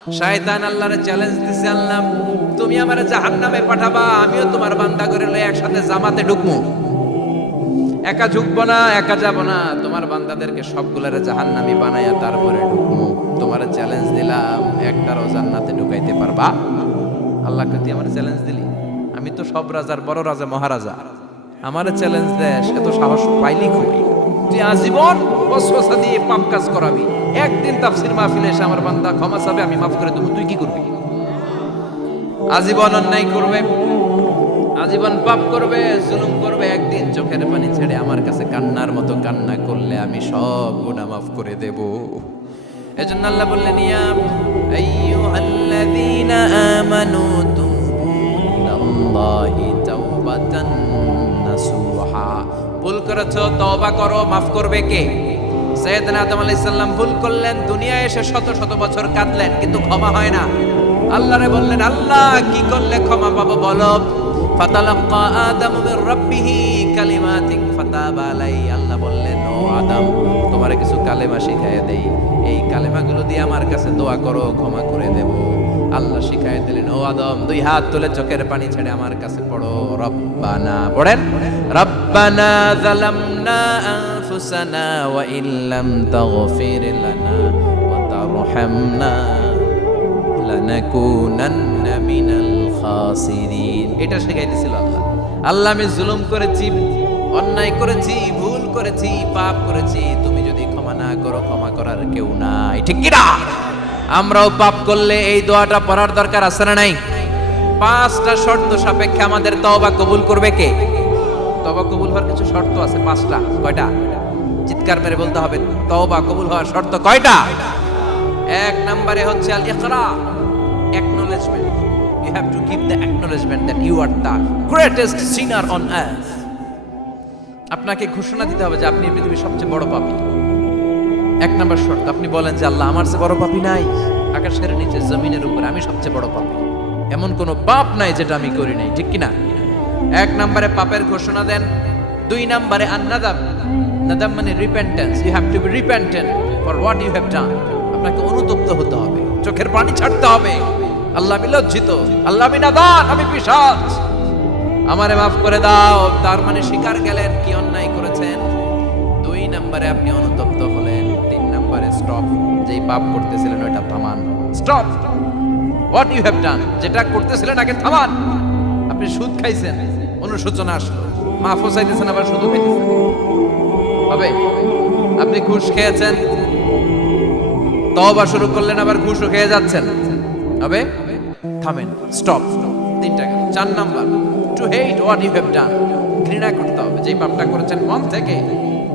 শয়তান আল্লাহরে চ্যালেঞ্জ দিছে, আল্লাহ তুমি আমারে জাহান্নামে পাঠাবা, আমিও তোমার বান্দা করে লই একসাথে জামাতে ঢুকমু। একা ঢুকবো না, একা যাব না, তোমার বান্দাদেরকে সবগুলারে জাহান্নামী বানাইয়া তারপরে ঢুকমু। তোমারে চ্যালেঞ্জ দিলাম, একটারও জান্নাতে ঢুকাইতে পারবা? আল্লাহকে তুই আমার চ্যালেঞ্জ দিলি? আমি তো সব রাজার বড় রাজা, মহারাজা, আমারে চ্যালেঞ্জ দেয়, সে তো সাহস পাইলি কই? তুই আজীবন ওয়াসওয়াসা দিয়ে পাপ কাজ করাবি, একদিন তাফসীর মাহফিলে এসে আমার বান্দা ক্ষমা চাবে, আমি মাফ করে দেবো, তুই কি করবি? আজীবন অন্যায় করবে, আজীবন পাপ করবে, জুলুম করবে, একদিন চোখের পানি ছেড়ে আমার কাছে কান্নার মতো কান্না করলে আমি সব গুনাহ মাফ করে দেব। এজন্য আল্লাহ বললেন, ইয়া আইয়ুহাল্লাযীনা আমানু তুবু ইলাল্লাহি তাওবাতান নাসুহা। ভুল করেছো, তওবা করো, মাফ করবে কে? সাইয়েদনা আদম আলাইহিস সালাম ভুল করলেন, দুনিয়ায় এসে শত শত বছর কাঁদলেন, কিন্তু ক্ষমা হয় না। আল্লাহরে বললেন, আল্লাহ কি করলে ক্ষমা পাবো বলো? ফাতালাক্কা আদম মির রাব্বিহি কালিমাতিন ফাতাবা আলাইহি। আল্লাহ বললেন, ও আদম, তোমারে কিছু কালেমা শিখাইয়া দেই, এই কালেমাগুলো দিয়ে আমার কাছে দোয়া করো, ক্ষমা করে দেব। আল্লাহ শিখাইয়া দিলেন, ও আদম, দুই হাত তুলে চোখের পানি ছেড়ে আমার কাছে পড়ো, রব্বানা, পড়েন, রব্বানা যালামনা আনফুসানা ওয়া ইল্লাম তাগফির লানা ওয়া তারহামনা লানাকুনান্না মিনাল খাসিরিন। এটা শিখাই দিয়েছিল আল্লাহ। আল্লাহ, আমি জুলুম করেছি, অন্যায় করেছি, ভুল করেছি, পাপ করেছি, তুমি যদি ক্ষমা না করো, ক্ষমা করার কেউ নাই, ঠিক কি না? আমরাও পাপ করলে এই দোয়াটা পড়ার দরকার আছে না নাই? পাঁচটা শর্ত সাপেক্ষে আমাদের তওবা কবুল করবে কে? তওবা কবুল হওয়ার কিছু শর্ত আছে, পাঁচটা। কয়টা? চিৎকার মেরে বলতে হবে, তওবা কবুল হওয়ার শর্ত কয়টা? এক নম্বরে হচ্ছে আল ইকরা, acknowledgement. You have to give the acknowledgement that you are the greatest sinner on earth. আপনাকে ঘোষণা দিতে হবে যে আপনি পৃথিবীর সবচেয়ে বড় পাপী। এক নম্বর শর্ত, আপনি বলেন যে আল্লাহ, আমার চেয়ে বড় পাপী নাই, আকাশের নিচে জমিনের উপরে আমি সবচেয়ে বড় পাপী, এমন কোনো পাপ নাই যেটা আমি করি নাই, ঠিক কিনা? এক নম্বরে পাপের ঘোষণা দেন। দুই নম্বরে আন-নাদাম, নাদাম মানে repentance. You have to be repentant for what you have done. আপনাকে অনুতপ্ত হতে হবে, চোখের পানি ছাড়তে হবে। আল্লাহ, আমি লজ্জিত, আল্লাহ আমি নাদান, আমি পিশাচ, আমারে মাফ করে দাও। তার মানে স্বীকার গেলেন কি অন্যায় করেছেন। দুই নম্বরে আপনি অনুতপ্ত হলেন। তিন নম্বরে স্টপ, যেই পাপ করতেছিলেন ওইটা থামান। Stop what you have done, যেটা করতেছিলেন আগে থামান। আপনি সুদ খাইছেন, অনুশোচনা আসলো, মাফও চাইতেছেন, আবার সুদ খাইতেছেন, হবে? আপনি ঘুষ খেয়েছেন, তওবা শুরু করলেন, আবার ঘুষও খেয়ে যাচ্ছেন, হবে? থামেন, স্টপ। তিনটা গেল। চার number, to hate what you have done, ঘৃণা করতে হবে, যেই পাপটা করেছেন মন থেকে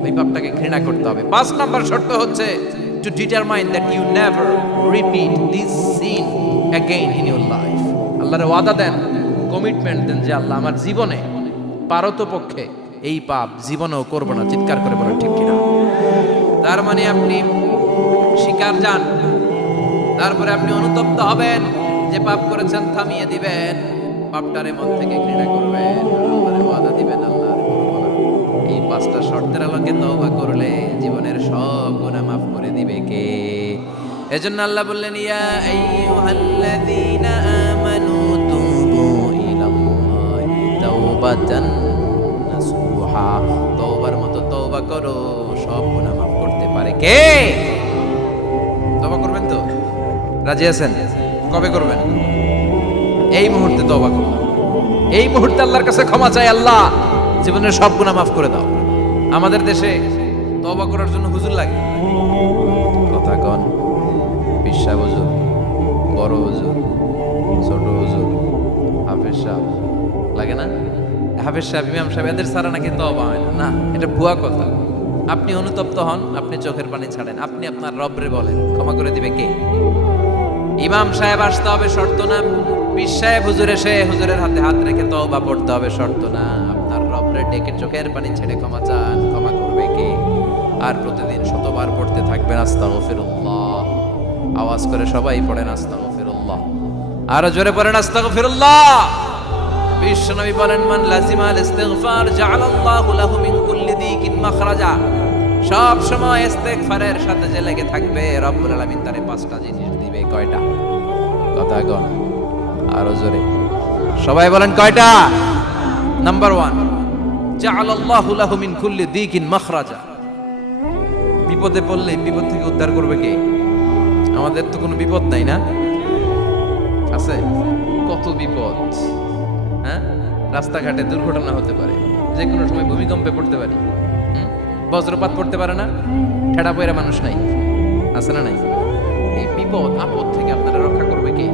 ওই পাপটাকে ঘৃণা করতে হবে। পাঁচ নাম্বার শর্ত হচ্ছে to determine that you never repeat this sin again in your life. আল্লাহর ওয়াদা দেন, কমিটমেন্ট দেন যে আল্লাহ, আমার জীবনে পারতপক্ষে এই পাপ জীবনেও করবো না। চিৎকার করে বলেন, ঠিক কিনা? তার মানে আপনি শিকার যান, তারপরে আপনি অনুতপ্ত হবেন, যে পাপ করেছেন থামিয়ে দিবেন, পাপটারে মন থেকে ঘৃণা করবেন, আল্লাহর ওয়াদা দিবেন, আল্লাহ করব না। এই পাঁচটা শর্তের আলোকে তওবা করলে জীবনের সব গুনাহ মাফ করে দিবে কে? এজন্য আল্লাহ বললেন, ইয়া আইয়ুহাল্লাযীনা আমানু তুবু ইলাল্লাহি তাওবাতান নাসুহা। তওবার মতো তওবা করো, সব গুনাহ মাফ করতে পারে কে? তওবা করবেন তো? রাজি আছেন? কবে করবেন? এই মুহূর্তে তওবা করুন, এই মুহূর্তে আল্লাহর কাছে ক্ষমা চাই, আল্লাহ জীবনের সব গুনাহ মাফ করে দাও। আমাদের দেশে তওবা করার জন্য হুজুর লাগে, কথা কন, পিসা হুজুর, বড় হুজুর, ছোট হুজুর, হাফেজ সাহেব লাগে না? হাফেজ সাহেব, ইমাম সাহেব, এদের ছাড়া নাকি তওবা হয় না। না, এটা ভুয়া কথা। আপনি অনুতপ্ত হন, আপনি চোখের পানি ছাড়েন, আপনি আপনার রবরে বলেন, ক্ষমা করে দিবে কে? ইমাম সাহেব আসতে হবে, শর্ত না। পীর সাহেব হুজুর এসে হুজুরের হাতে হাত রেখে তওবা পড়তে হবে, শর্ত না। আপনার রবরে ডেকে চোখের পানি ছেড়ে ক্ষমা চান, ক্ষমা করবে কে? আর প্রতিদিন শতবার পড়তে থাকবেন আস্তাগফিরুল্লাহ। আওয়াজ করে সবাই পড়েন আস্তাগফিরুল্লাহ, আরো জোরে পড়েন আস্তাগফিরুল্লাহ। বিশ্বনবী বলেন, মান লাজিমাল ইস্তিগফার জাআলাল্লাহু লাহু মিন কুল্লি দিকিন মাখরাজা। সব সময় ইস্তেগফারের সাথে যে লেগে থাকবে রব্বুল আলামিন তারে পাঁচটা জিনিস দিবে। কয়টা? কথা কন আরো জোরে, সবাই বলেন কয়টা? নাম্বার 1, জাআলাল্লাহু লাহু মিন কুল্লি দিকিন মাখরাজা। বিপদে পড়লে বিপদ থেকে উদ্ধার করবে কে? আমাদের তো কোনো বিপদ নাই, না আছে? কত বিপদ, হ্যাঁ? রাস্তাঘাটে দুর্ঘটনা হতে পারে, যে কোনো সময় ভূমিকম্পে পড়তে পারি, বজ্রপাত পড়তে পারে না, ঠেড়া পয়রা মানুষ নাই, আছে না নাই? এই বিপদ আপদ থেকে আপনারা রক্ষা করবে কে?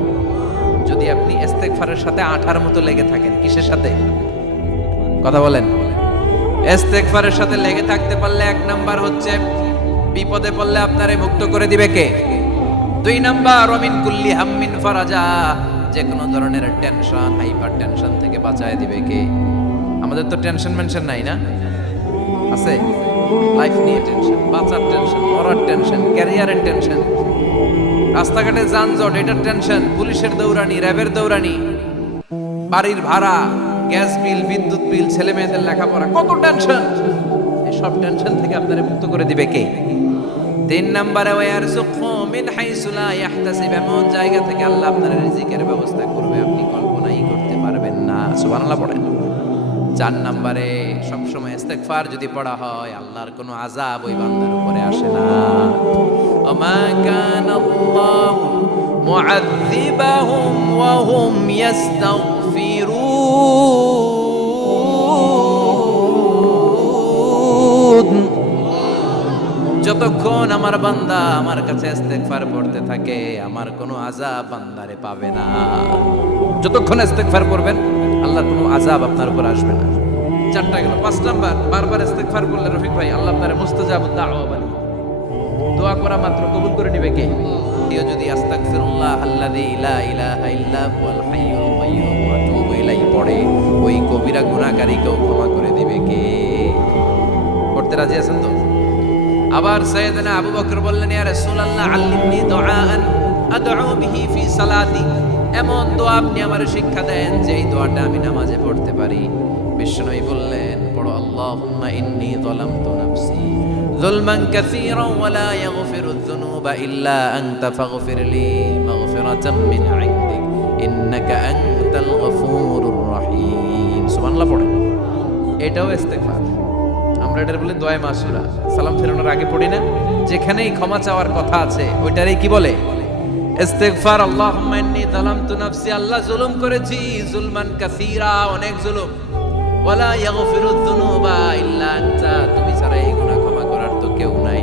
যদি আপনি ইস্তেগফারের সাথে আঠার মতো লেগে থাকেন। কিসের সাথে? কথা বলেন। ইস্তেগফারের সাথে লেগে থাকতে পারলে 1 নাম্বার হচ্ছে বিপদে পড়লে আপনারে মুক্ত করে দিবে কে? 2 নাম্বার ওয়ামিন কুল্লি হাম্মিন ফারাজা, যে কোনো ধরনের টেনশন, হাইপার টেনশন থেকে বাঁচায় দিবে কে? আমাদের তো টেনশন মেনশন নাই, না আছে? লাইফ নিয়ে টেনশন, বাঁচার টেনশন, মরার টেনশন, ক্যারিয়ারের টেনশন, রাস্তাঘাটে যানজট, এটার টেনশন, পুলিশের দৌড়ানি, র্যাবের দৌড়ানি, বাড়ির ভাড়া, গ্যাস বিল, বিদ্যুৎ বিল, ছেলে মেয়েদের লেখাপড়া, কত টেনশন। এই সব টেনশন থেকে আপনারে মুক্ত করে দিবে কে? 3 নম্বরে ওয়ারযুকহু মিন হাইসু লা ইয়াহতাসিব, এমন জায়গা থেকে আল্লাহ আপনার রিজিকের ব্যবস্থা করবে আপনি কল্পনাই করতে পারবেন না। সুবহানাল্লাহ পড়েন। 4 নম্বরে সবসময় ইস্তেগফার যদি পড়া হয়, আল্লাহর কোনো আযাব ওই বান্দার উপরে আসে না। ওমা কানাল্লাহু মুআযযিবাহুম ওয়া হুম ইস্তাগফিরুন, যতক্ষণ আমার বান্দা আমার কাছে ইস্তেগফার পড়তে থাকে, আমার কোনো আযাব বান্দারে পাবে না। যতক্ষণ ইস্তেগফার করবেন, আল্লাহর কোনো আযাব আপনার উপর আসবে না। 4টা গেল। 5 নাম্বার, বারবার ইস্তেগফার করলে রফিক ভাই আল্লাহ আপনারে মুস্তাজাবুদ দাওয়া বানিয়ে দোয়া করা মাত্র কবুল করে নেবে কে? কেউ যদি আস্তাগফিরুল্লাহ আল্লাযী লা ইলাহা ইল্লা হুয়াল হাইয়ুল কাইয়্যুম ওয়া আতুবু ইলাইহি পড়ে, ওই কবিরা গুনাহকারীকেও ক্ষমা করে দিবে কে? পড়তে রাজি আছেন তো? আবার সাইয়েদনা আবু বকর বললেন, ইয়া রাসূলুল্লাহ আল্লিমনি দুআআন আদউ বিহি ফি সালাতি, এমন দোয়া আপনি আমারে শিক্ষা দেন যে এই দোয়াটা আমি নামাজে পড়তে পারি। বিশ্বনবী বললেন, পড়ো আল্লাহুম্মা ইন্নী যালামতু নাফসি যুলমান কাসীরান ওয়া লা ইয়াগফিরুয যুনুবা ইল্লা আনতা ফাগফিরলি মাগফিরাতাম মিন ইনদিক ইন্নাকা আনতাল গফুরুর রহিম। সুবহানাল্লাহ পড়েন। এটাও ইস্তেগফার। আমরা এটার বলে দোয়া মাসুরা, সালাম ফেরানোর আগে পড়ি না? যেখানেই ক্ষমা চাওয়ার কথা আছে ওইটারই কি বলে? ইস্তেগফার। আল্লাহুম্মা ইন্নী যালামতু নাফসি, আল্লাহ জুলুম করেছি, যুলমান কাসীরা, অনেক জুলুম, ওয়ালা ইয়াগফিরুয যুনুবা ইল্লা আনতা, তুমি ছাড়া এই গুনাহ ক্ষমা করার তো কেউ নাই।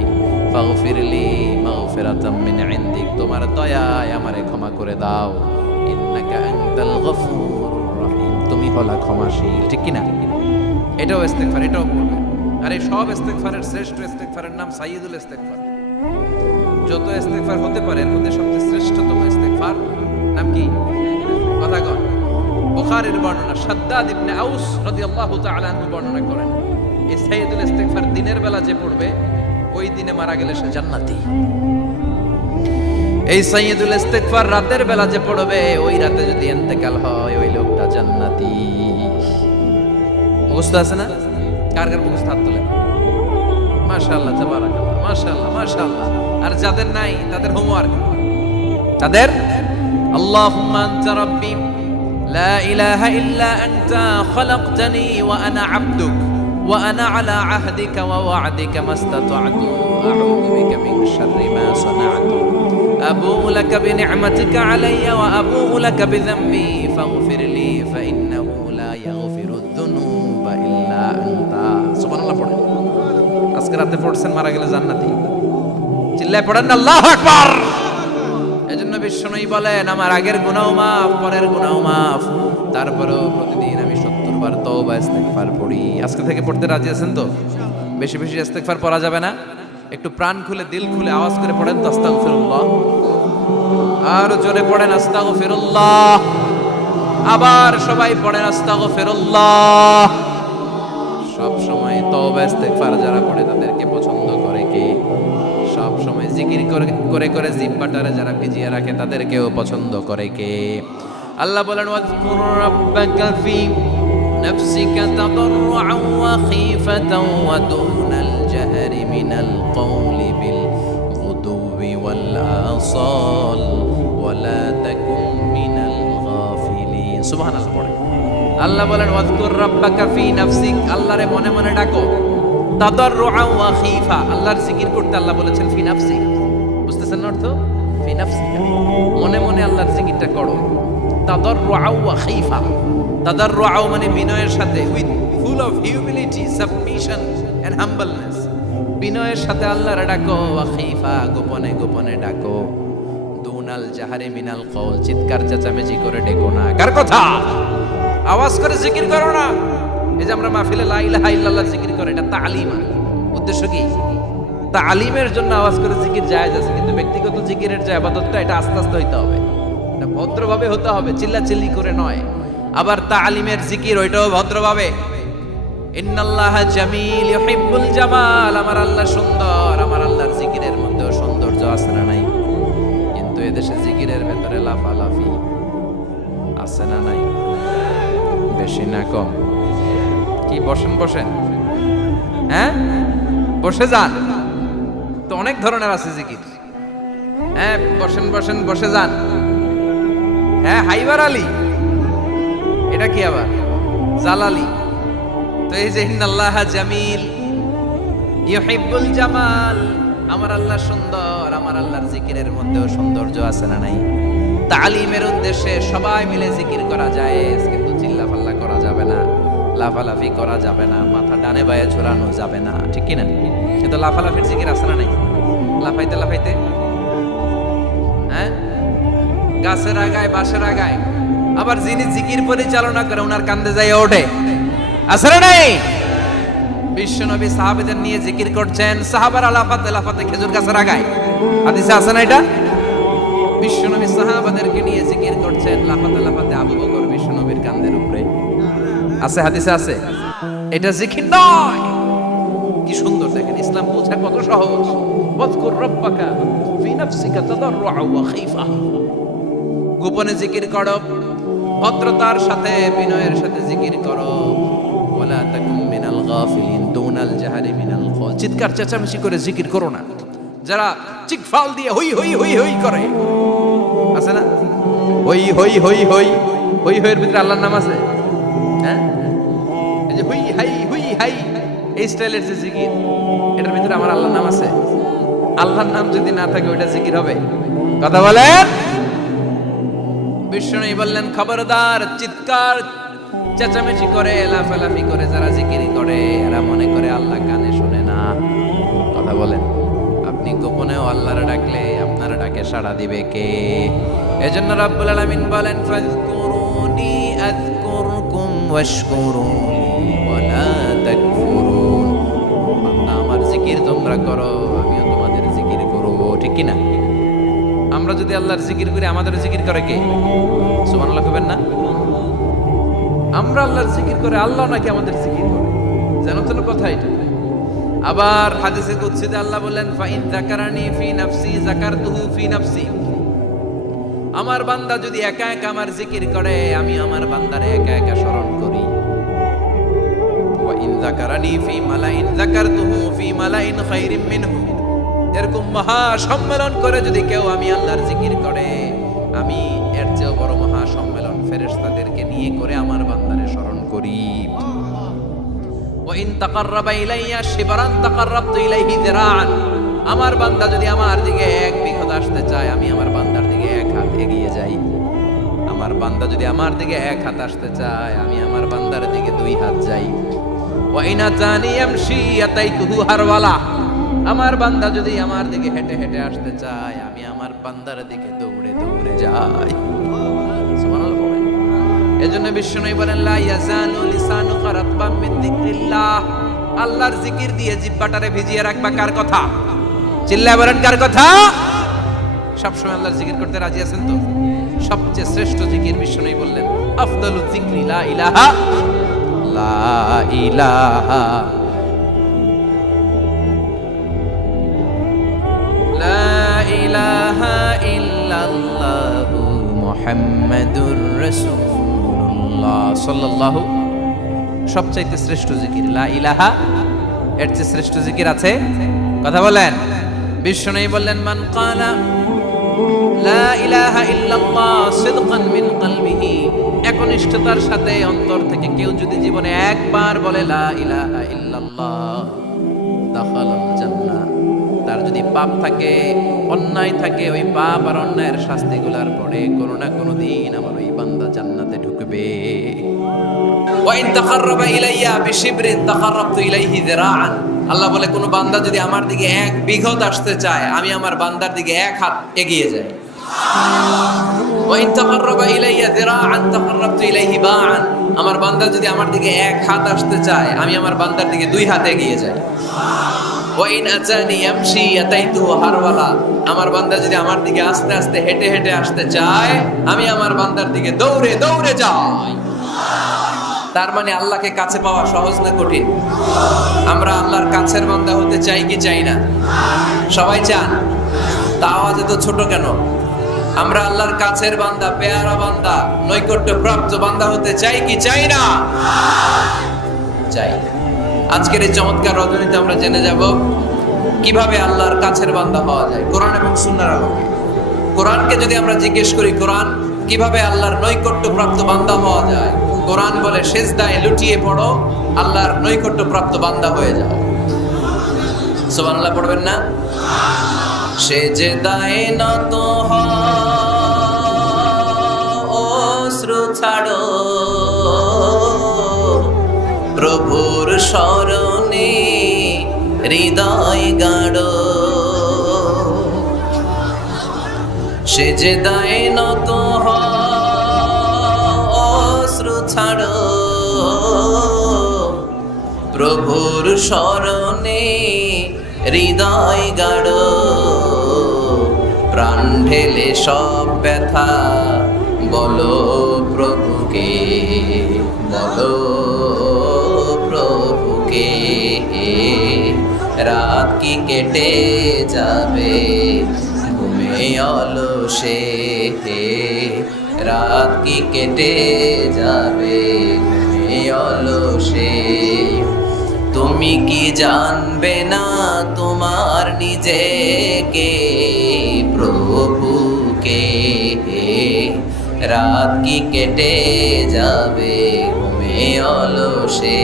ফাগফিরলি মাগফিরাতাম মিন ইনদিক, তোমার দয়ায় আমারে ক্ষমা করে দাও। ইন্নাকা আনতাল গফুরুর রহিম, তুমি হলা ক্ষমাশীল। ঠিক কি না? এটাও ইস্তেগফার, এটাও পড়বেন। আর এই সব ইস্তেগফারের শ্রেষ্ঠ ইস্তেগফারের নাম সাইয়্যিদুল ইস্তেগফার। যত ইস্তেগফার হতে পারে এর মধ্যে সবচেয়ে শ্রেষ্ঠতম ইস্তেগফার নাম কি? কথা কন। বুখারীর বর্ণনা, শাদ্দাদ ইবনে আউস রাদিয়াল্লাহু তাআলা আনহু বর্ণনা করেন, এই সাইয়্যিদুল ইস্তেগফার দিনের বেলা যে পড়বে, ওই দিনে মারা গেলে সে জান্নাতি। এই সাইয়্যিদুল ইস্তেগফার রাতের বেলা যে পড়বে, ওই রাতে যদি ইন্তেকাল হয়, ওই লোকটা জান্নাতি। মুখস্থ আছে না? কার কার মুখস্থ হাত তোলেন? মাশাআল্লাহ, তাবারাকাল্লাহ, মাশাআল্লাহ, মাশাআল্লাহ। আর যাদের নাই তাদের হোমওয়ার্ক, তাদের আল্লাহুম্মা আনতা রাব্বি লা ইলাহা ইল্লা আনতা খালাকতানি ওয়া আনা আবদুক ওয়া আনা আলা আহদিকা ওয়া ওয়া'দিকা মাস্তাতা'তু আউযু বিকা মিন শাররি মা সানা'তু আবুউ লাকা বিনি'মাতিকা আলাইয়া ওয়া আবুউ লাকা বিযামবি ফাগফিরলি ফাইন্নাহু লা ইয়াগফিরুয যুনুবা ইল্লা আনতা। সুবহানাল্লাহ পড়েন। আজকে রাতে পড়ছেন, মারা গেলে জান্নাতি। চিল্লায় পড়েন না আল্লাহু আকবার। এজন্য বিশ্বনবী বলেন, আমার আগের গুনাহ মাফ, পরের গুনাহ মাফ, তারপরেও প্রতিদিন আমি 70 বার তওবা ইস্তেগফার পড়ি। আজকে থেকে পড়তে রাজি আছেন তো? বেশি বেশি ইস্তেগফার পড়া যাবে না? একটু প্রাণ খুলে, দিল খুলে আওয়াজ করে পড়েন তো আস্তাগফিরুল্লাহ। আর জোরে পড়েন আস্তাগফিরুল্লাহ। আবার সবাই পড়েন আস্তাগফিরুল্লাহ। সব সময় তওবা ইস্তেগফার যারা পড়ে তাদেরকে পছন্দ করে কে? সব সময় জিকির করে করে জিহ্বাটারে যারা ভিজিয়ে রাখে তাদেরকেও পছন্দ করে কে? আল্লাহ বলেন, ওয়াযকুর রাব্বাকা ফি নাফসিকা তাদাররুআন ওয়া খীফাতান ওয়া দুনাল জাহরি মিনাল কওলি বিল গুদুবি ওয়াল আসাল ওয়ালা তাকুম মিনাল গাফিলিন। সুবহানাল্লাহ পড়ে। আল্লাহ বলেন ওয়াজকুর রাব্বাকা ফি নাফসিক, আল্লাহরে মনে মনে ডাকো। তাদাররুআ ওয়া খীফা, আল্লাহর জিকির করতে আল্লাহ বলেছেন ফি নাফসিক। বুঝতেছেন অর্থ? ফি নাফসিক, মনে মনে আল্লাহর জিকিরটা করো। তাদাররুআ ওয়া খীফা, তাদাররুআ মানে বিনয়ের সাথে, with full of humility, submission and humbleness, বিনয়ের সাথে আল্লাহর ডাকো। ওয়া খীফা, গোপনে গোপনে ডাকো। দুনাল জাহারি মিনাল কওল, চিৎকার চেঁচামেচি করে ডেকো না। কার কথা? আওয়াজ করে জিকির করো না। এই যে আমরা মাহফিলে লা ইলাহা ইল্লাল্লাহ জিকির করে, এটা তালিম। উদ্দেশ্য কি? তালিমের জন্য আওয়াজ করে জিকির জায়েজ আছে, কিন্তু ব্যক্তিগত জিকিরের যে ইবাদতটা, এটা আস্তে আস্তে হইতে হবে, এটা ভদ্রভাবে হতে হবে, চিল্লাচিল্লি করে নয়। আবার তালিমের জিকির ওইটাও ভদ্রভাবে। ইন্নাল্লাহা জামিল ইউহিব্বুল জামাল, আমার আল্লাহ সুন্দর, আমার আল্লাহর জিকিরের মধ্যেও সৌন্দর্য আছে না নাই? কিন্তু এদেশে জিকিরের ভেতরে লাফালাফি আছে না নাই? বেশি না কম? কি বসেন বসেন, হ্যাঁ বসে যান তো, অনেক ধরনের আছে জিকির। হ্যাঁ বসেন বসেন, বসে যান। হ্যাঁ হাইবার আলী, এটা কি আবার জালালি? তো এই যে ইন্নাল্লাহা জামিল ইউহিব্বুল জামাল, আমার আল্লাহ সুন্দর, আমার আল্লাহর জিকিরের মধ্যেও সৌন্দর্য আছে না নাই? তালিমের উদ্দেশ্যে সবাই মিলে জিকির করা যায়, কিন্তু চিল্লাফাল্লা করা যাবে না, লাফালাফি করা যাবে না, মাথা ডানে বায়ে ঝোলানো যাবে না, ঠিক কি না? কিন্তু লাফালাফির জিকির আছে না নাই? লাফাইতে লাফাইতে, হ্যাঁ গাছের আগায় বাঁশের আগায়। আবার যিনি জিকির পরিচালনা করে ওনার কান্দে যাই ওঠে, আছে না নাই? বিশ্বনবী সাহাবাদের নিয়ে জিকির করছেন, সাহাবারা লাফাতে লাফাতে খেজুর গাছের আগায়। হাদিসে আছে না এটা? বিশ্বনবী সাহাবাদেরকে নিয়ে জিকির করছেন, লাফাতে লাফাতে আবু বকর বিশ্বনবীর কান্দের উপরে। আছে, হাদিসে আছে। এটা জিকির নয়। কি সুন্দর দেখেন, ইসলাম বোঝা কত সহজ। ওয়াজকুর রাব্বাকা ফি নাফসিকা তাদাররুআ ওয়া খীফা, গোপনে জিকির করো, ভদ্রতার সাথে বিনয়ের সাথে জিকির করো। ওয়ালা তাকুম মিনাল গাফিলিন, দুনাল জাহারি মিনাল কওল, চিৎকার চেঁচামেচি করে জিকির করো না। যারা চিকফাল দিয়ে হই হই হই হই করে, আছে না? হই হই হই হই হই হইয়ের ভিতরে আল্লাহর নাম আছে। হ্যাঁ এই যে হুই হাই হুই হাই, এই স্টাইলের যে জিকির, এটার ভিতরে আমার আল্লাহর নাম আছে। আল্লাহর নাম যদি না থাকে ওইটা জিকির হবে? কথা বলেন। বিষ্ণু বললেন খবরদার, চিৎকার চেঁচামেচি করে লাফালাফি করে যারা জিকির করে, এরা মনে করে আল্লাহ কানে শুনে না। কথা বলেন। আপনি গোপনেও আল্লাহর ডাকলে আপনার ডাকে সাড়া দিবে কে? এজন্য রাব্বুল আলামিন বলেন ফাযকুরুনি আযকুরকুম ওয়াশকুরুনি ওয়ালা তাকফুরুন। বান্দা আমার জিকির তোমরা করো, আমিও তোমাদের জিকির করব, ঠিক কি না? আমরা যদি আল্লাহর জিকির করি, আমাদের জিকির করে কে? সুবহানাল্লাহ কইবেন না? আমরা আল্লাহর জিকির করে, আল্লাহ নাকি আমাদের জিকির করে? জানো তো কথা এটা। আবার হাদিসে কুদসিতে আল্লাহ বলেন ফাইন যাকারানি ফি নাফসি যাকারতুহু ফি নাফসি, আমার বান্দা যদি একা একা আমার জিকির করে, আমি আমার বান্দারে একা একা স্মরণ করি। ওয়া ইন যাকারানি ফি মালাইন যাকারতুহু ফি মালাইন খায়রিম মিনহু, এরকম মহা সম্মেলন করে যদি কেউ আমি আল্লাহর জিকির করে, আমি এর চেয়ে বড় মহা সম্মেলন ফেরেশতাদেরকে নিয়ে করে আমার বান্দারে স্মরণ করি। ওয়া ইন তাকাররাবা ইলাইয়া শিবরান তাকাররাবতু ইলাইহি যিরাআন, আমার বান্দা যদি আমার দিকে এক বিঘত আসতে চায়, আমি আমার বান্দার দিকে এক হাত এগিয়ে যাই। আমার বান্দা যদি আমার দিকে এক হাত আসতে চায়, আমি আমার বান্দার দিকে দুই হাত যাই। ওয়া ইন আতানি ইয়ামশি আতাইতুহু হারওয়ালা, আমার বান্দা যদি আমার দিকে হেঁটে হেঁটে আসতে চায়, আমি আমার বান্দার দিকে দৌড়ে দৌড়ে যাই। সুবহানাল্লাহ। এজন্য বিষ্ণু বলেন লা ইয়াজালু লিসানুকা রাতবাম মিন যিকরিল্লাহ, আল্লাহর জিকির দিয়ে জিহ্বাটারে ভিজিয়ে রাখবা। কার কথা? চিল্লায় বলেন কার কথা? সবসময় আল্লাহর জিকির করতে রাজি আছেন তো? সবচেয়ে শ্রেষ্ঠ জিকির বিষ্ণু বললেন আফদালু যিকরি লা ইলাহা লা ইলাহা লা ইলাহা ইল্লাল্লাহু মুহাম্মাদুর রাসূলুল্লাহ সাল্লাল্লাহু। সবচাইতে শ্রেষ্ঠ জিকির লা ইলাহা, এর চেয়ে শ্রেষ্ঠ জিকির আছে? কথা বলেন। বিষ্ণু বললেন মান ক্বালা লা ইলাহা ইল্লাল্লাহ সিদকান মিন কলবিহি, একনিষ্ঠতার সাথে অন্তর থেকে কেউ যদি জীবনে একবার বলে লা ইলাহা ইল্লাল্লাহ, দাখালাল জান্নাহ। তার যদি পাপ থাকে, অন্যায় থাকে, ওই পাপ আর অন্যায়ের শাস্তিগুলার পরে কোনো না কোনো দিন আমার ওই বান্দা জান্নাতে ঢুকবে। ওয়া ইন তাকাররাবা ইলাইয়া বিশিবরিন তাকাররাবতু ইলাইহি যিরাআন। আল্লাহ বলে কোন বান্দা যদি আমার দিকে এক বিঘত আসতে চায়, আমি আমার বান্দার দিকে এক হাত এগিয়ে যাই। ওয়া ইন তাকাররাবা ইলাইয়া যিরাআন তাকাররাবতু ইলাইহি বা'আন। আমার বান্দা যদি আমার দিকে এক হাত আসতে চায়, আমি আমার বান্দার দিকে দুই হাত এগিয়ে যাই। ওয়া ইন আতানি ইয়ামশি আতাইতুহু হারওয়ালা। আমার বান্দা যদি আমার দিকে আস্তে আস্তে হেঁটে হেঁটে আসতে চায়, আমি আমার বান্দার দিকে দৌড়ে দৌড়ে যাই। তার মানে আল্লাহকে কাছে পাওয়া সহজ না কঠিন? আমরা আল্লাহর কাছের বান্দা হতে চাই কি চাই না? সবাই চান। তা আওয়াজ এত ছোট কেন? আমরা আল্লাহর কাছের বান্দা, পেয়ারা বান্দা, নৈকট্য প্রাপ্ত বান্দা হতে চাই কি চাই না? চাই। আজকের এই চমৎকার রজনীতে আমরা জেনে যাব কিভাবে আল্লাহর কাছের বান্দা হওয়া যায় কোরআন এবং সুন্নাহর আলোকে। কোরআনকে যদি আমরা জিজ্ঞেস করি, কোরআন কিভাবে আল্লাহর নৈকট্য প্রাপ্ত বান্দা হওয়া যায়, কোরআন বলে সিজদায় লুটিয়ে পড়ো, আল্লাহর নৈকট্য প্রাপ্ত বান্দা হয়ে যাও। সুবহানাল্লাহ পড়বেন না? সিজদায় নত হও, অশ্রু ছাড়ো, প্রভুর শরণে হৃদয় গাড়ো। সিজদায় নত হও, অশ্রু ছাড়ো, প্রভুর শরণে হৃদয় গাড়ো। প্রাণ ঢেলে সব ব্যথা বলো প্রভুকে, বলো প্রভুকে। রাত কি কেটে যাবে ঘুমে অলসে, রাত কি কেটে যাবে ঘুমে অলসে। তুমি কি জানবে না তোমার নিজেকে, প্রভুকে। রাত কি কেটে যাবে ঘুমে অলসে।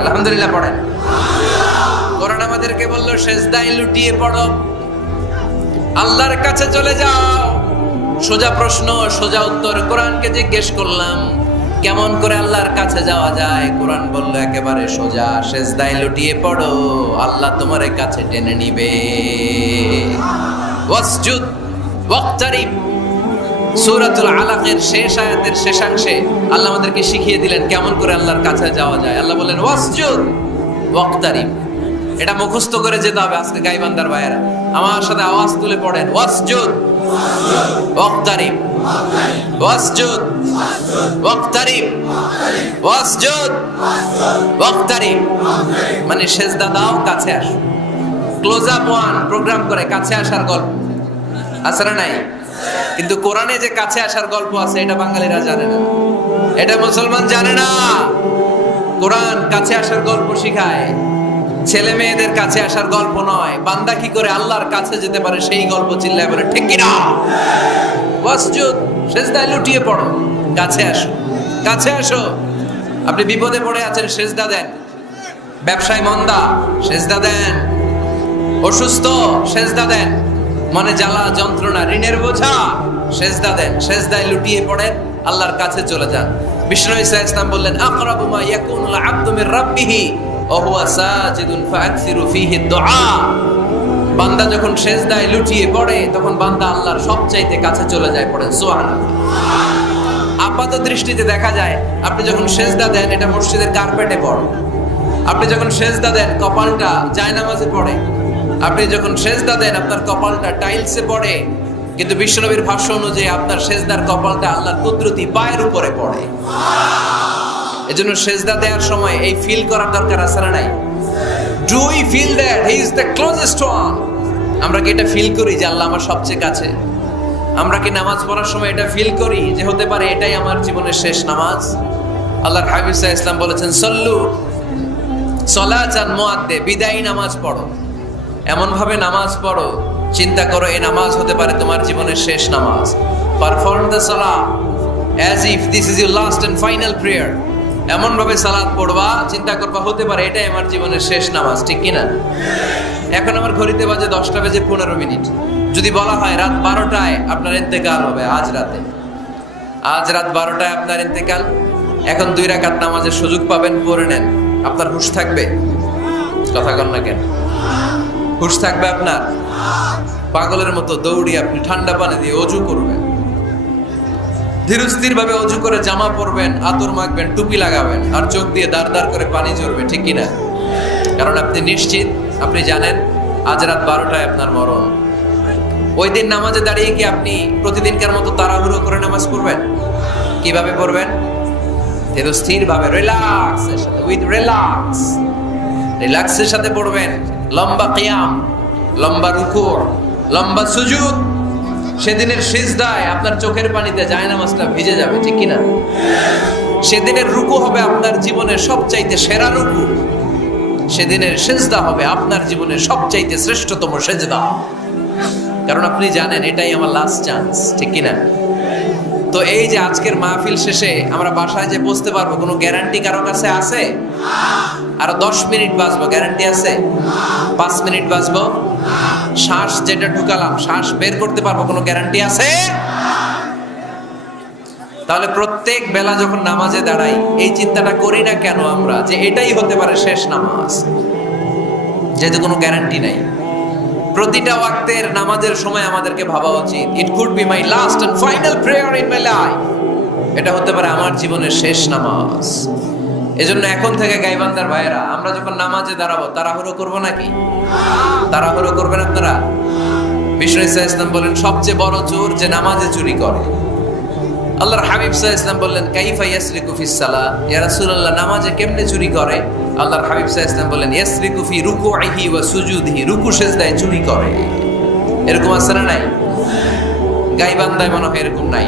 আলহামদুলিল্লাহ পড়েন। কোরআন আমাদেরকে বললো সিজদায় লুটিয়ে পড়ো, আল্লাহর কাছে চলে যাও। সোজা প্রশ্ন, সোজা উত্তর। কোরআনকে জিজ্ঞেস করলাম কেমন করে আল্লাহর কাছে যাওয়া যায়, কোরআন বলল একেবারে সোজা, সিজদায় লুটিয়ে পড়ো, আল্লাহ তোমার কাছে টেনে নিবে। ওয়াসজুদ ওয়াক্তারিব। সূরাতুল আলাকের শেষ আয়াতের শেষাংশে আল্লাহ আমাদেরকে শিখিয়ে দিলেন কেমন করে আল্লাহর কাছে যাওয়া যায়। আল্লাহ বলেন ওয়াসজুদ ওয়াক্তারিব। এটা মুখস্থ করে যেতে হবে আজকে গাইবান্দার ভাইয়েরা। আমার সাথে আওয়াজ তুলে পড়েন, ওয়াসজুদ ওয়াক্তারিব, ওয়াসজুদ ওয়াক্তারিব, ওয়াসজুদ ওয়াক্তারিব। মানে সিজদা দাও, কাছে আসো। ক্লোজ আপ ওয়ান প্রোগ্রাম করে কাছে আসার গল্প আছে না নাই? কিন্তু কোরআনে যে কাছে আসার গল্প আছে এটা বাঙালিরা জানে না, এটা মুসলমান জানে না। কোরআন কাছে আসার গল্প শিখায়, ছেলে মেয়েদের কাছে আসার গল্প নয়। বান্দা কি করে আল্লাহর কাছে যেতে পারে সেই গল্প চিল্লায় বলে ঠিক কিনা? ওয়াসজুদ, সিজদায় লুটিয়ে পড়ো, কাছে আসো, কাছে আসো। আপনি বিপদে পড়ে আছেন, সিজদা দেন। ব্যবসায় মন্দা, সিজদা দেন। অসুস্থ, সিজদা দেন। মনে জ্বালা যন্ত্রণা, ঋণের বোঝা, সিজদা দেন। সিজদায় লুটিয়ে পড়েন, আল্লাহর কাছে চলে যান। বিষ্ণু ঈসা ইসলাম বললেন আকরাবু মা ইয়াকুনুল আবদু মির রাব্বিহি ওয়া হুয়া সাজিদুন ফাআকসিরু ফীহি দুআ। বান্দা যখন সিজদায় লুটিয়ে পড়ে তখন বান্দা আল্লাহর সবচাইতে কাছে চলে যায়। পড়েন সুবহানাল্লাহ। আপাত দৃষ্টিতে দেখা যায় আপনি যখন সিজদা দেন এটা মসজিদের কার্পেটে পড়ে, আপনি যখন সিজদা দেন কপালটা জায়নামাজে পড়ে, আপনি যখন সিজদা দেন আপনার কপালটা টাইলসে পড়ে। কিন্তু বিশ্বনবীর ভাষ্য অনুযায়ী আপনার সিজদার কপালটা আল্লাহর কুদরতি পায়ের উপরে পড়ে। এজন্য সিজদা দেওয়ার সময় এই ফিল করার দরকার আছে না নাই? Do we feel that he is the closest one? আমরা কি এটা ফিল করি যে আল্লাহ আমার সবচেয়ে কাছে? আমরা কি নামাজ পড়ার সময় এটা ফিল করি যে হতে পারে এটাই আমার জীবনের শেষ নামাজ? আল্লাহর হাবিব সাল্লাল্লাহু আলাইহি ওয়াসাল্লাম বলেছেন সল্লু সলাতান মুআদ্দে, বিদায়ী নামাজ পড়ো, এমন ভাবে নামাজ পড়ো চিন্তা করো এই নামাজ হতে পারে তোমার জীবনের শেষ নামাজ। পারফর্ম দ্য সালাহ as if this is your last and final prayer. এমন ভাবে সালাত পড়বা, চিন্তা করবা হতে পারে এটাই আমার জীবনের শেষ নামাজ, ঠিক কিনা? এখন আমার ঘড়িতে বাজে 10টা বেজে 15 মিনিট। যদি বলা হয় রাত 12টায় আপনার ইন্তেকাল হবে, আজ রাত 12টায় আপনার ইন্তেকাল, এখন 2 রাকাত নামাজের সুযোগ পাবেন, পড়ে নেন, আপনার হুঁশ থাকবে? কথা কন না কেন? হুঁশ থাকবে আপনার? পাগলের মতো দৌড়ি আপনি ঠান্ডা পানি দিয়ে অজু করবেন, ধীরস্থির ভাবে অজু করে জামা পরবেন, আতর মাখবেন, টুপি লাগাবেন, আর চোখ দিয়ে দাঁড় দাঁড় করে পানি ঝরবে, ঠিক কিনা? কারণ আপনি নিশ্চিত, আপনি জানেন আজ রাত 12টায় আপনার মরণ। ওই দিন নামাজে দাঁড়িয়ে কি আপনি প্রতিদিনকার মতো তাড়াহুড়ো করে নামাজ পড়বেন? কিভাবে পড়বেন? ধীরস্থির ভাবে, রিল্যাক্সের সাথে, উইথ রিল্যাক্সের সাথে পড়বেন। লম্বা কিয়াম, লম্বা রুকু, লম্বা সুজুদ। সেদিনের সিজদায় আপনার চোখের পানিতে জায়নামাজটা ভিজে যাবে, ঠিক কিনা? সেদিনের রুকু হবে আপনার জীবনের সবচাইতে সেরা রুকু। সেদিনের সিজদা হবে আপনার জীবনের সবচাইতে শ্রেষ্ঠতম সিজদা। কারণ আপনি জানেন এটাই আমার লাস্ট চান্স, ঠিক কিনা? তো এই যে আজকের মাহফিল শেষে আমরা বাসায় যে বসতে পারবো, কোনো গ্যারান্টি কারো কাছে আছে? আরো 10 মিনিট বাঁচবো, গ্যারান্টি আছে? 5 মিনিট বাঁচবো, শ্বাস যেটা ঢুকালাম শ্বাস বের করতে পারবো, কোনো গ্যারান্টি আছে? তাহলে প্রত্যেক বেলা যখন নামাজে দাঁড়াই এই চিন্তাটা করি না কেন আমরা, যে এটাই হতে পারে শেষ নামাজ, যেহেতু কোনো গ্যারান্টি নাই। প্রতিটা ওয়াক্তের নামাজের সময় আমাদেরকে ভাবা উচিত, it could be my last and final prayer in my life. এটা হতে পারে আমার জীবনের শেষ নামাজ। এজন্য এখন থেকে গাইবান্দার ভাইয়েরা, আমরা যখন নামাজে দাঁড়াবো তাড়াহুড়ো করবো নাকি? তাড়াহুড়ো করবেন আপনারা? বিষ্ণু ইসলাম বলেন সবচেয়ে বড় চোর যে নামাজে চুরি করে। আল্লাহর হাবিব সাল্লাল্লাহু আলাইহি ওয়াসাল্লাম বললেন কাইফা ইয়াসরিকু ফিস সালাহ, ইয়া রাসূলুল্লাহ নামাজে কেমনে চুরি করে? আল্লাহর হাবিব সাল্লাল্লাহু আলাইহি ওয়াসাল্লাম বললেন ইয়াসরিকু ফি রুকুইহি ওয়া সুজুদিহি, রুকু সিজদায় চুরি করে। এরকম আছে না নাই? গাইবান্দায় মনে হয় এরকম নাই,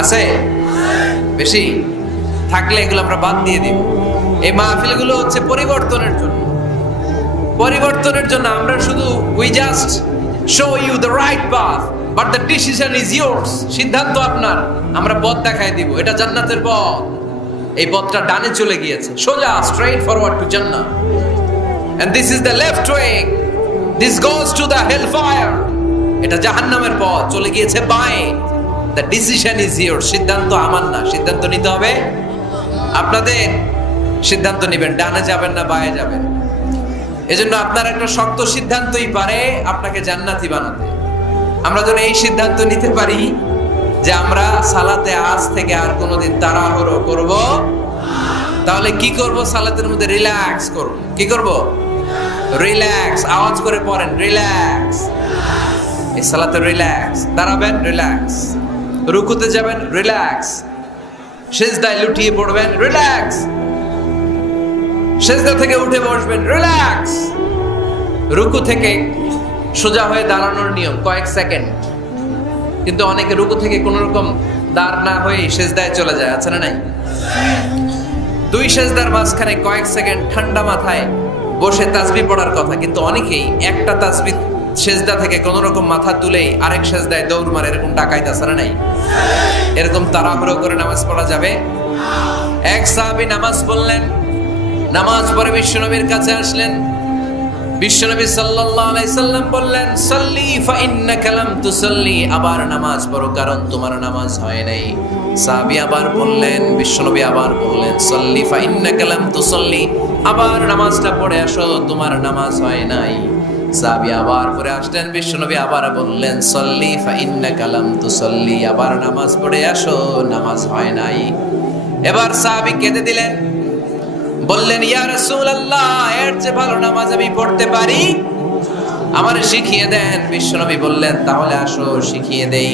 আছে? বেশি থাকলে এগুলো আমরা বাদ দিয়ে দিব। এই মাহফিলগুলো হচ্ছে পরিবর্তনের জন্য। আমরা শুধু we just show you the right path, but the decision is yours. সিদ্ধান্ত আপনার, আমরা পথ দেখাই দিব। এটা জান্নাতের পথ, এই পথটা ডানে চলে গিয়েছে, সোজা স্ট্রেইট ফরওয়ার্ড টু জান্নাহ, and this is the left way, this goes to the hell fire. এটা জাহান্নামের পথ, চলে গিয়েছে বাঁয়ে। The decision is yours. সিদ্ধান্ত আমার না, সিদ্ধান্ত নিতে হবে আপনাদের। সিদ্ধান্ত নেবেন ডানে যাবেন না বাঁয়ে যাবেন। এজন্য আপনার একটা শক্ত সিদ্ধান্তই পারে আপনাকে জান্নাতি বানাতে। আমরা যেন এই সিদ্ধান্ত নিতে পারি যে আমরা সালাতে আজ থেকে আর কোনোদিন তাড়াহুড়ো করব। তাহলে কি করব? সালাতের মধ্যে রিল্যাক্স করব। কি করব? রিল্যাক্স। আওয়াজ করে পড়েন, রিল্যাক্স। এই সালাতে রিল্যাক্স। দাঁড়াবেন, রিল্যাক্স। রুকুতে যাবেন, রিল্যাক্স। সিজদায় লুটিয়ে পড়বেন, রিল্যাক্স। সিজদা থেকে উঠে বসবেন, রিল্যাক্স। রুকু থেকে সোজা হয়ে দাঁড়ানোর নিয়ম কয়েক সেকেন্ড, কিন্তু অনেকে রুকু থেকে কোন রকম দাঁড় না হয়ে সিজদায় চলে যায়, আছে না নাই? 2 সিজদার মাঝখানে কয়েক সেকেন্ড ঠান্ডা মাথায় বসে তাসবিহ পড়ার কথা, কিন্তু অনেকেই একটা তাসবিহ সিজদা থেকে কোন রকম মাথা তুলেই আরেক সিজদায় দৌড় মারে, এরকম ডাকাইত আছে না নাই? এরকম তাড়াহুড়ো করে নামাজ পড়া যাবে? এক সাহাবী নামাজ পড়লেন, নামাজ পড়ে বিশ্বনবীর কাছে আসলেন। বিশ্বনবী সাল্লাল্লাহু আলাইহি সাল্লাম বললেন সাল্লি ফা ইন্নাকা লাম তুসাল্লি, আবার নামাজ পড়ো কারণ তোমার নামাজ হয় নাই। সাহাবী আবার বললেন, বিশ্বনবী আবার বললেন সাল্লি ফা ইন্নাকা লাম তুসাল্লি, আবার নামাজটা পড়ে আসো তোমার নামাজ হয় নাই। সাহাবী আবার পড়ে আসলেন, বিশ্বনবী আবার বললেন সাল্লি ফা ইন্নাকা লাম তুসাল্লি, আবার নামাজ পড়ে আসো নামাজ হয় নাই। এবার সাহাবী কেঁদে দিলেন, বললেন ইয়া রাসূলুল্লাহ এর চেয়ে ভালো নামাজ আমি পড়তে পারি, আমারে শিখিয়ে দেন। বিশ্বনবী বললেন তাহলে আসো শিখিয়ে দেই।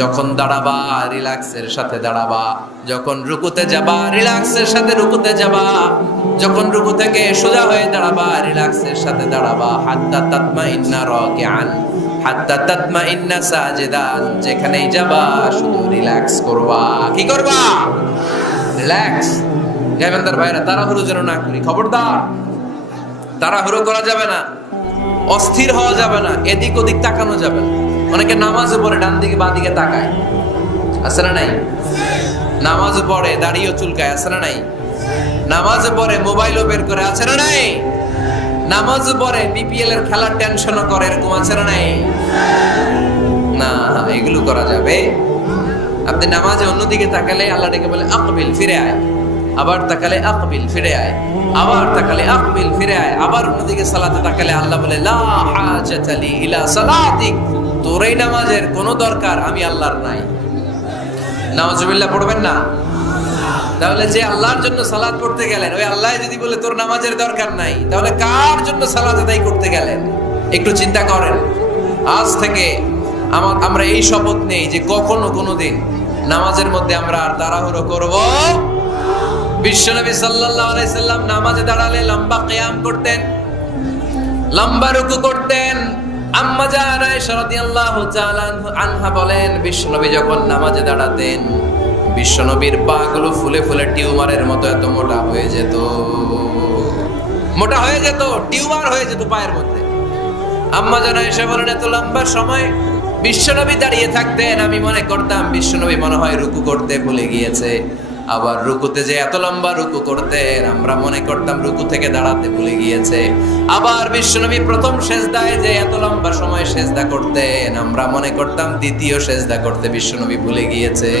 যখন দাঁড়াবা রিল্যাক্সের সাথে দাঁড়াবা, যখন রুকুতে যাবা রিল্যাক্সের সাথে রুকুতে যাবা, যখন রুকু থেকে সোজা হয়ে দাঁড়াবা রিল্যাক্সের সাথে দাঁড়াবা। হাত্তা তাতমাইন্না রাকিআন হাত্তা তাতমাইন্না সাজিদান, যেখানেই যাবা শুধু রিল্যাক্স করবা। কি করবা? রিল্যাক্স। গাইবান্দার ভাইরা তাড়াহুড়ো যেন না করি, খবরদার তাড়াহুড়ো করা যাবে না। অস্থির হওয়া যাবে না, এদিক ওদিক তাকানো যাবে না। অনেকে নামাজে পড়ে ডান দিকে বাঁ দিকে তাকায়, আছে না নাই? নামাজে পড়ে দাড়িও চুলকায়, আছে না নাই? নামাজে পড়ে মোবাইলও বের করে, আছে না নাই? নামাজে পড়ে বিপিএল এর খেলার টেনশনও করে, এরকম আছে না নাই? না, এগুলো করা যাবে? আপনি নামাজে অন্যদিকে তাকালে আল্লাহ ডেকে বলে আকবিল, ফিরে আয়। আবার তাকালে আকবিল, ফিরে আয়। আবার তাকালে আকবিল, ফিরে আয়। আবার অন্যদিকে সালাতে তাকালে আল্লাহ বলে লা হাজাতা লি ইলা সালাতিক, তোর এই নামাজের কোনো দরকার আমি আল্লাহর নাই। নাউজুবিল্লাহ পড়বেন না? তাহলে যে আল্লাহর জন্য সালাত পড়তে গেলেন, ওই আল্লাহ যদি বলে তোর নামাজের দরকার নাই, তাহলে কার জন্য সালাত আদায় করতে গেলেন? একটু চিন্তা করেন। আজ থেকে আমরা এই শপথ নেই যে কখনো কোনোদিন নামাজের মধ্যে আমরা আর তাড়াহুড়ো করব। বিশ্বনবী সাল্লাল্লাহু আলাইহি সাল্লাম নামাজে দাঁড়ালে লম্বা কিয়াম করতেন, লম্বা রুকু করতেন। আম্মা জান আয়েশা রাদিয়াল্লাহু তাআলা আনহা বলেন, বিশ্বনবী যখন নামাজে দাঁড়াতেন, বিশ্বনবীর পা গুলো ফুলে ফুলে টিউমারের মতো এত মোটা হয়ে যেত, মোটা হয়ে যেত, টিউমার হয়ে যেত পায়ের মধ্যে। আম্মা জান আয়েশা বলেন, এত লম্বা সময় বিশ্বনবী দাঁড়িয়ে থাকতেন, আমি মনে করতাম বিশ্বনবী মনে হয় রুকু করতে ভুলে গিয়েছে। আবার রুকুতে যে এত লম্বা রুকু করতেন, আমরা মনে করতাম রুকু থেকে দাঁড়াতে ভুলে গিয়েছে। আবার বিশ্বনবী প্রথম সেজদায় যে এত লম্বা সময় সেজদা করতেন, আমরা মনে করতাম দ্বিতীয় সেজদা করতে বিশ্বনবী ভুলে গিয়েছে।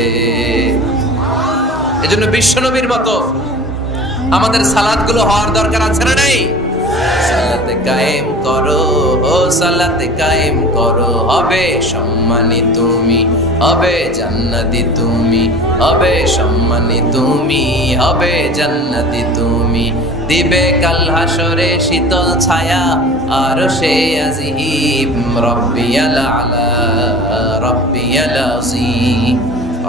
এজন্য বিশ্বনবীর মতো আমাদের সালাতগুলো হওয়ার দরকার আছে না নাই? সালাতে কায়েম করো, ও সালাতে কায়েম করো, হবে সম্মানী তুমি, হবে জান্নাতি তুমি, হবে সম্মানী তুমি, হবে জান্নাতি তুমি। দিবে কাল হাসরে শীতল ছায়া আর সে আজিম, রব্বিয়াল আলা, রব্বিয়াল আযীম,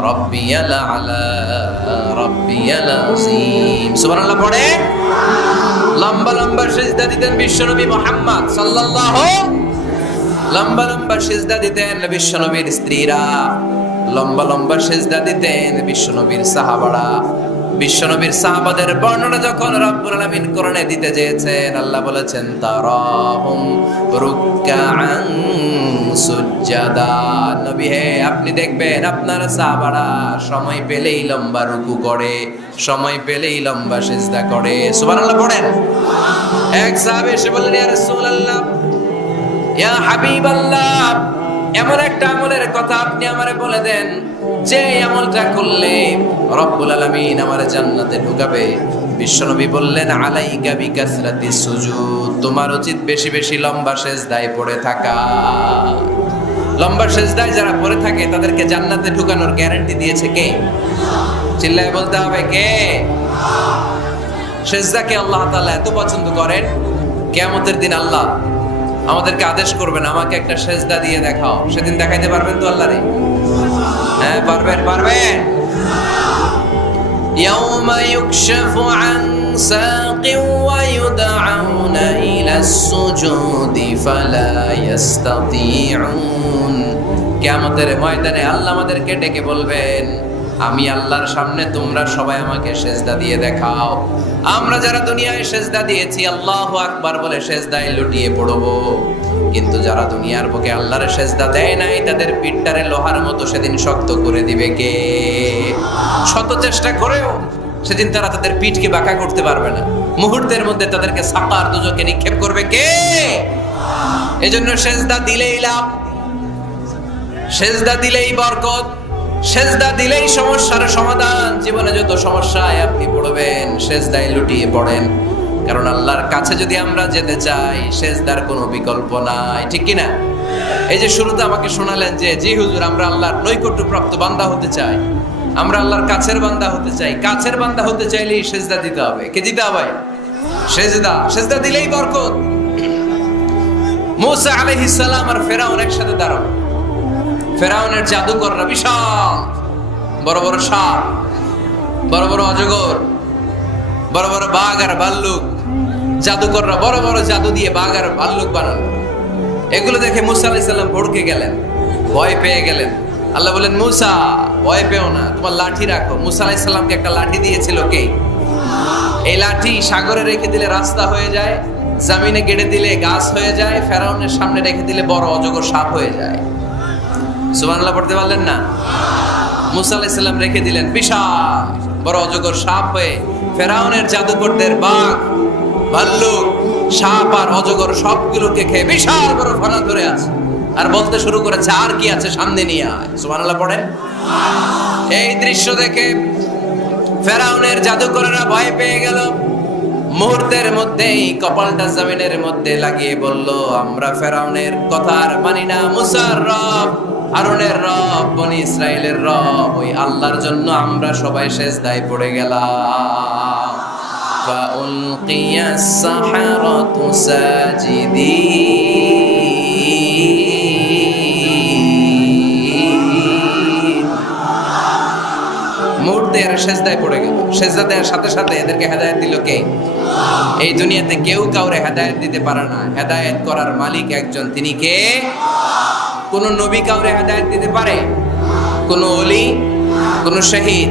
রব্বিয়াল আলা, রব্বিয়াল আযীম। সুবহানাল্লাহ পড়ে। লম্বা লম্বা সিজদা দিতেন বিশ্বনবী মুহাম্মদ সাল্লাল্লাহু, লম্বা লম্বা সিজদা দিতেন বিশ্বনবীর স্ত্রীরা, লম্বা লম্বা সিজদা দিতেন বিশ্বনবীর সাহাবারা। বিশ্বনবীর সাহাবাদের বর্ণনা যখন রব্বুল আলামিন কোরআনে দিতে চেয়েছেন, আল্লাহ বলেছেন তারাহুম রুকআন সুজদা। নবী হে, আপনি দেখবেন আপনার সাহাবারা সময় পেলেই লম্বা রুকু করে, সময় পেলেই লম্বা সিজদা করে। সুবহানাল্লাহ পড়েন। এক সাহাবী এসে বললেন, ইয়া রাসূলুল্লাহ, ইয়া হাবিবাল্লাহ, এমন একটা আমলের কথা আপনি আমারে বলে দেন যে আমলটা করলে রব্বুল আলামিন আমারে জান্নাতে ঢুকাবে। বিশ্বনবী বললেন, আলাইকা বিকাসরাতিস সুজুদ, তোমার উচিত বেশি বেশি লম্বা সিজদায় পড়ে থাকা। লম্বা সিজদায় যারা পড়ে থাকে তাদেরকে জান্নাতে ঢুকানোর গ্যারান্টি দিয়েছে কে? চিল্লায় বলতে হবে কে? সিজদাকে আল্লাহ তাআলা এত পছন্দ করেন, কিয়ামতের দিন আল্লাহ আমাদেরকে আদেশ করবেন, আমাকে একটা সিজদা দিয়ে দেখাও। সেদিন দেখাইতে পারবেন তো আল্লাহরে? হ্যাঁ পারবেন, পারবেন। ইয়াউমা ইউকশাফু আন সাকিন ওয়া ইউদআউনা ইলাস সুজুদি ফালা ইস্তাতিউন। কিয়ামতের ময়দানে আল্লাহ আমাদেরকে ডেকে বলবেন, আমি আল্লাহর সামনে তোমরা সবাই আমাকে সিজদা দিয়ে দেখাও। আমরা যারা দুনিয়ায় সিজদা দিয়েছি আল্লাহু আকবার বলে সিজদায় লুটিয়ে পড়ব, কিন্তু যারা দুনিয়ার বুকে আল্লাহর সিজদা দেয় নাই তাদের পিঠটারে লোহার মতো সেদিন শক্ত করে দিবে কে? শত চেষ্টা করেও সেদিন তারা তাদের পিঠকে বাঁকা করতে পারবে না। মুহূর্তের মধ্যে তাদেরকে সাকার দুজকে নিক্ষেপ করবে কে? এজন্য সিজদা দিলেই লাভ, সিজদা দিলেই বরকত, সিজদা দিলেই সমস্যার সমাধান। জীবনে যত সমস্যায় আপনি পড়বেন সিজদায় লুটিয়ে পড়েন, কারণ আল্লাহর কাছে যদি আমরা যেতে চাই সিজদার কোনো বিকল্প নাই, ঠিক কি না? এই যে শুরুতে আমাকে শোনালেন যে জি হুজুর, আমরা আল্লাহর নৈকট্যপ্রাপ্ত বান্দা হতে চাই, আমরা আল্লাহর কাছের বান্দা হতে চাই। কাছের বান্দা হতে চাইলেই সিজদা দিতে হবে। কে দিতে হবে? সিজদা। সিজদা দিলেই বরকত। মুসা আলাইহিস সালাম আর ফেরাউন একসাথে দাঁড়ানো। ফেরাউনের জাদুকররা বিশাল বড় বড় সাপ, বড় বড় অজগর, বড় বড় বাঘ আর ভাল্লুক। জাদুকররা বড় বড় জাদু দিয়ে বাঘ আর ভাল্লুক বানানো। এগুলো দেখে মুসা আলাইহিস সালাম ভড়কে গেলেন, ভয় পেয়ে গেলেন। আল্লাহ বলেন, মুসা ভয় পেও না, তোমার লাঠি রাখো। মুসা আলাইহিস সালামকে একটা লাঠি দিয়েছিল কে? এই লাঠি সাগরে রেখে দিলে রাস্তা হয়ে যায়, জমিনে গেড়ে দিলে গাছ হয়ে যায়, ফেরাউনের সামনে রেখে দিলে বড় অজগর সাপ হয়ে যায়। সুবহানাল্লাহ পড়তে পারলেন না? মুসা আলাইহিস সালাম রেখে দিলেন বিশাল বড় অজগর সাপ হয়ে, ফেরাউনের জাদুকরদের বাঘ, ভাল্লুক, সাপ আর অজগর সবগুলোকে খেয়ে বিশাল বড় ফনা ধরে আছে, আর বলতে শুরু করেছে আর কি আছে সামনে নিয়ে আয়। সুবহানাল্লাহ পড়েন। এই দৃশ্য দেখে ফেরাউনের জাদুকরেরা ভয় পেয়ে গেল। মুহূর্তের মধ্যেই কপালটা জমিনের মধ্যে লাগিয়ে বলল, আমরা ফেরাউনের কথা আর মানি না। মুসার রব, হারুনের রব, বনি ইসরাইলের রব, ওই আল্লাহর জন্য আমরা সবাই সেজদায় পড়ে গেলাম। ফাউলকিয়াস সাহারাতু সাজিদিন। মুহূর্তে এরা সেজদায় পড়ে গেল। সেজদা দেওয়ার সাথে সাথে এদেরকে হেদায়েত দিল কে? এই দুনিয়াতে কেউ কাউরে হেদায়েত দিতে পারে না, হেদায়েত করার মালিক একজন, তিনি কে? কোন নবী কাউরে হেদায়েত দিতে পারে? কোন ওলি, কোন শহীদ,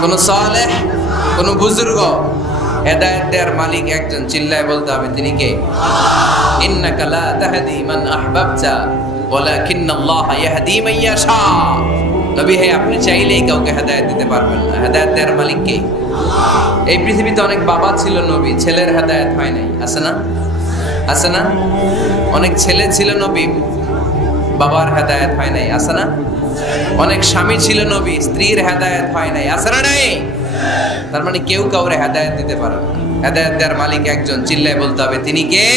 কোন সালেহ, কোন বুজুর্গ? হেদায়েত দেওয়ার মালিক একজন, চিল্লায় বলতে হবে তিনি কে? ইন্নাকা লা তাহদি মান আহবাবতা ওয়ালাকিন্নাল্লাহা ইয়াহদি মান ইয়াশা। নবী হে, আপনি চাইলেই কাউকে হেদায়েত দিতে পারবেন না, হেদায়েত দেওয়ার মালিক কে? এই পৃথিবীতে অনেক বাবা ছিল নবী, ছেলের হেদায়েত হয় নাই, আছে না? আছে না? অনেক ছেলে ছিল নবী, বাবার হেদায়েত হয় নাই, আছে না? অনেক স্বামী ছিল নবী, স্ত্রীর হেদায়েত হয় নাই, আছে না? নাই। তার মানে কেউ কাউরে হেদায়েত দিতে পারে না। হেদায়েত দেওয়ার মালিক একজন, চিল্লায় বলতে হবে তিনি কে?